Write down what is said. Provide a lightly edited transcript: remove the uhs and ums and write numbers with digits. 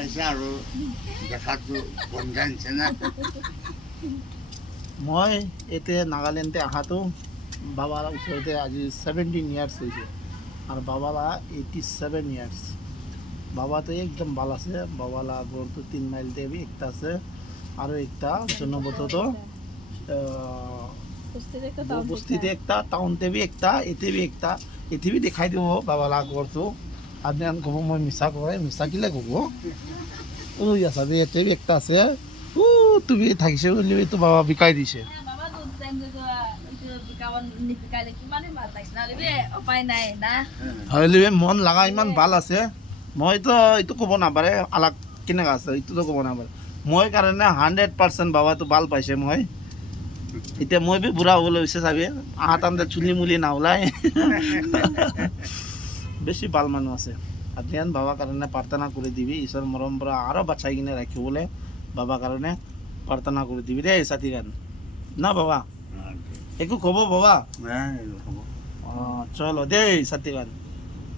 আহিছে আৰু দেখাটো বন্ধাইছে না মই এতিয়া নাগালেণ্ডে অহাটো বাবাৰ ওচৰতে আজি 17 ইয়াৰ্ছ হৈছে আৰু বাবালা 87 ইয়াৰ্ছ বাবাটো একদম ভাল আছে বাবালা ঘৰটো 3 মাইলতে একটা আছে আৰু একটা জনবততো বস্তিতে একটা টাউনতে বি একটা এতে বি একটা এতে বি দেখাই দিব বাবালা ঘৰটো আপনি ক'ব মই মিছা কয় মিছা কিলে ক'ব ওই আছাবি এতে বি একটা আছে তুমি থাকিছে বুলি তো বাবা বিকাই দিছে হলিবে মন লগা ইমান ভাল আছে মইতো এইটো ক'ব নাপাৰে আলাক কেনেকা আছে এইটোতো ক'ব নাপাৰে মই কাৰণে 100% বাবাটো ভাল পাইছে মই এতিয়া মই বি বুঢ়া হ'বলৈ হৈছে চাবি আহাতান্তে চুলি মুলি নাওলাই বেছি ভাল মানুহ আছে আদিয়ান বাবা কাৰণে প্ৰাৰ্থনা কৰি দিবি ঈশ্বৰ মৰম পৰা আৰু বাচাই কিনে ৰাখিবলৈ বাবা কাৰণে প্ৰাৰ্থনা কৰি দিবি দেই সাথীগান না বাবা একো ক'ব বাবা হ'ব চলো দেই সাথীগান